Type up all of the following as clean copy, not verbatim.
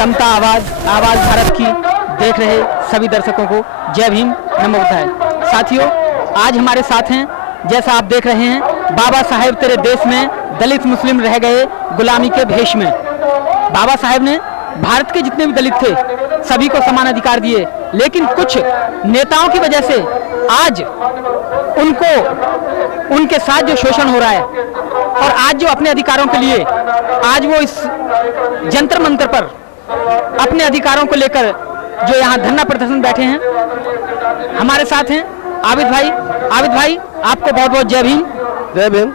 समता आवाज भारत की देख रहे सभी दर्शकों को जय भीम नमो बुद्धाय। साथियों, आज हमारे साथ हैं, जैसा आप देख रहे हैं, बाबा साहेब तेरे देश में दलित मुस्लिम रह गए गुलामी के भेष में। बाबा साहेब ने भारत के जितने भी दलित थे सभी को समान अधिकार दिए, लेकिन कुछ नेताओं की वजह से आज उनके साथ जो शोषण हो रहा है और आज जो अपने अधिकारों के लिए आज वो इस जंतर मंतर पर अपने अधिकारों को लेकर जो यहाँ धरना प्रदर्शन बैठे हैं। हमारे साथ हैं आबिद भाई, आपको बहुत बहुत जय भीम। जय भीम।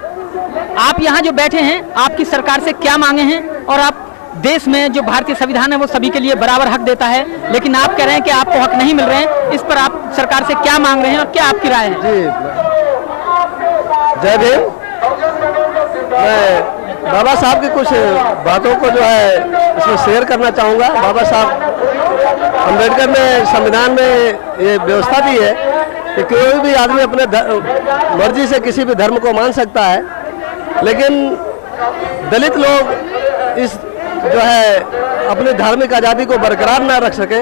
आप यहाँ जो बैठे हैं, आपकी सरकार से क्या मांगे हैं? और आप देश में जो भारतीय संविधान है वो सभी के लिए बराबर हक देता है, लेकिन आप कह रहे हैं कि आपको हक नहीं मिल रहे हैं, इस पर आप सरकार से क्या मांग रहे हैं और क्या आपकी राय है? जी जय भीम। मैं बाबा साहब की कुछ बातों को जो है इसमें शेयर करना चाहूँगा। बाबा साहब अम्बेडकर ने संविधान में ये व्यवस्था दी है कि कोई भी आदमी अपने मर्जी से किसी भी धर्म को मान सकता है, लेकिन दलित लोग इस जो है अपनी धार्मिक आज़ादी को बरकरार न रख सके,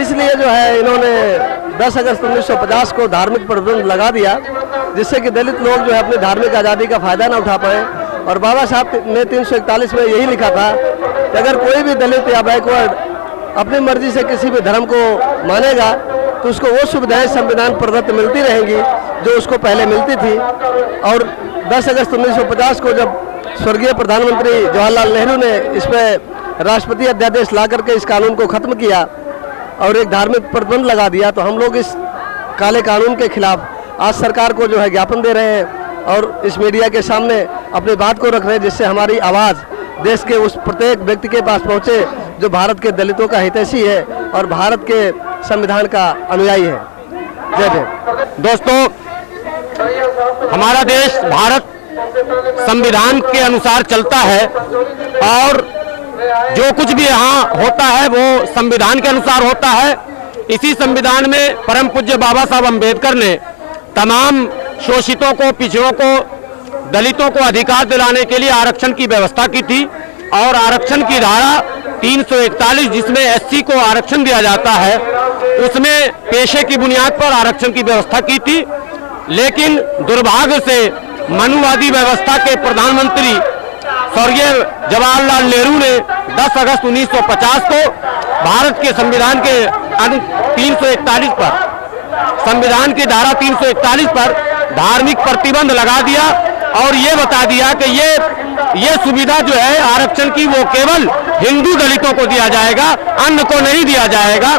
इसलिए जो है इन्होंने 10 अगस्त 1950 को धार्मिक प्रतिबंध लगा दिया, जिससे कि दलित लोग जो है अपनी धार्मिक आज़ादी का फायदा न उठा पाए। और बाबा साहब ने 341 में यही लिखा था कि अगर कोई भी दलित या बैकवर्ड अपनी मर्जी से किसी भी धर्म को मानेगा तो उसको वो सुविधाएं संविधान प्रदत्त मिलती रहेंगी जो उसको पहले मिलती थी। और 10 अगस्त 1950 को जब स्वर्गीय प्रधानमंत्री जवाहरलाल नेहरू ने इस पर राष्ट्रपति अध्यादेश ला करके इस कानून को खत्म किया और एक धार्मिक प्रतिबंध लगा दिया, तो हम लोग इस काले कानून के खिलाफ आज सरकार को जो है ज्ञापन दे रहे हैं और इस मीडिया के सामने अपनी बात को रख रहे हैं, जिससे हमारी आवाज़ देश के उस प्रत्येक व्यक्ति के पास पहुंचे जो भारत के दलितों का हितैषी है और भारत के संविधान का अनुयायी है। जय भीम। दोस्तों, हमारा देश भारत संविधान के अनुसार चलता है और जो कुछ भी यहाँ होता है वो संविधान के अनुसार होता है। इसी संविधान में परम पूज्य बाबा साहब अम्बेडकर ने तमाम शोषितों को, पिछड़ों को, दलितों को अधिकार दिलाने के लिए आरक्षण की व्यवस्था की थी और आरक्षण की धारा 341 जिसमें एससी को आरक्षण दिया जाता है, उसमें पेशे की बुनियाद पर आरक्षण की व्यवस्था की थी। लेकिन दुर्भाग्य से मनुवादी व्यवस्था के प्रधानमंत्री स्वर्गीय जवाहरलाल नेहरू ने 10 अगस्त 1950 को भारत के संविधान के 341 पर, संविधान की धारा 341 पर धार्मिक प्रतिबंध लगा दिया और ये बता दिया कि ये सुविधा जो है आरक्षण की वो केवल हिंदू दलितों को दिया जाएगा, अन्य को नहीं दिया जाएगा।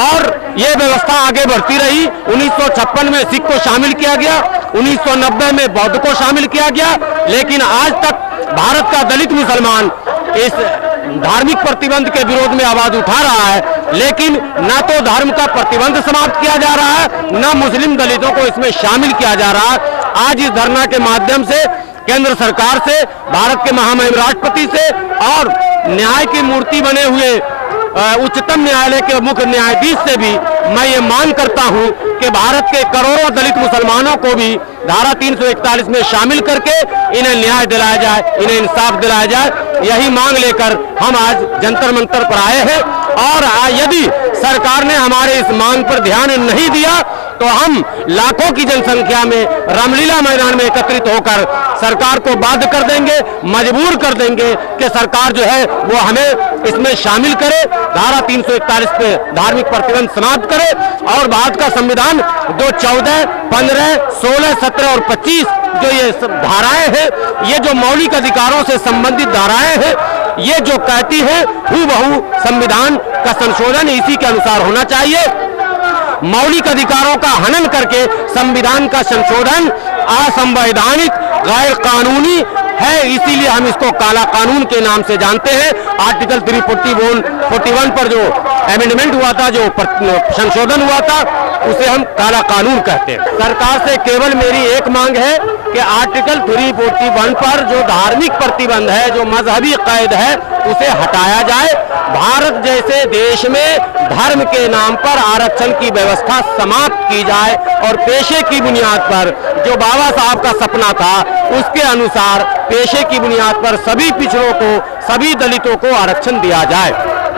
और ये व्यवस्था आगे बढ़ती रही। 1956 में सिख को शामिल किया गया, 1990 में बौद्ध को शामिल किया गया, लेकिन आज तक भारत का दलित मुसलमान इस धार्मिक प्रतिबंध के विरोध में आवाज उठा रहा है, लेकिन न तो धर्म का प्रतिबंध समाप्त किया जा रहा है, न मुस्लिम दलितों को इसमें शामिल किया जा रहा है। आज इस धरना के माध्यम से केंद्र सरकार से, भारत के महामहिम राष्ट्रपति से और न्याय की मूर्ति बने हुए उच्चतम न्यायालय के मुख्य न्यायाधीश से भी मैं ये मांग करता हूं कि भारत के करोड़ों दलित मुसलमानों को भी धारा 341 में शामिल करके इन्हें न्याय दिलाया जाए, इन्हें इंसाफ दिलाया जाए। यही मांग लेकर हम आज जंतर मंतर पर आए हैं और यदि सरकार ने हमारे इस मांग पर ध्यान नहीं दिया तो हम लाखों की जनसंख्या में रामलीला मैदान में एकत्रित होकर सरकार को बाध्य कर देंगे, मजबूर कर देंगे कि सरकार जो है वो हमें इसमें शामिल करे, धारा 341 पे धार्मिक प्रतिबंध समाप्त करे और भारत का संविधान जो 14, 15, 16, 17 और 25 जो ये धाराएं हैं, ये जो मौलिक अधिकारों से संबंधित धाराएं हैं, ये जो कहती है हूबहू संविधान का संशोधन इसी के अनुसार होना चाहिए। मौलिक अधिकारों का हनन करके संविधान का संशोधन असंवैधानिक, गैर कानूनी है, इसीलिए हम इसको काला कानून के नाम से जानते हैं। आर्टिकल 341 पर जो अमेंडमेंट हुआ था, जो संशोधन हुआ था, उसे हम काला कानून कहते हैं। सरकार से केवल मेरी एक मांग है कि आर्टिकल 341 पर जो धार्मिक प्रतिबंध है, जो मजहबी कैद है, उसे हटाया जाए। भारत जैसे देश में धर्म के नाम पर आरक्षण की व्यवस्था समाप्त की जाए और पेशे की बुनियाद पर, जो बाबा साहब का सपना था, उसके अनुसार पेशे की बुनियाद पर सभी पिछड़ों को, सभी दलितों को आरक्षण दिया जाए।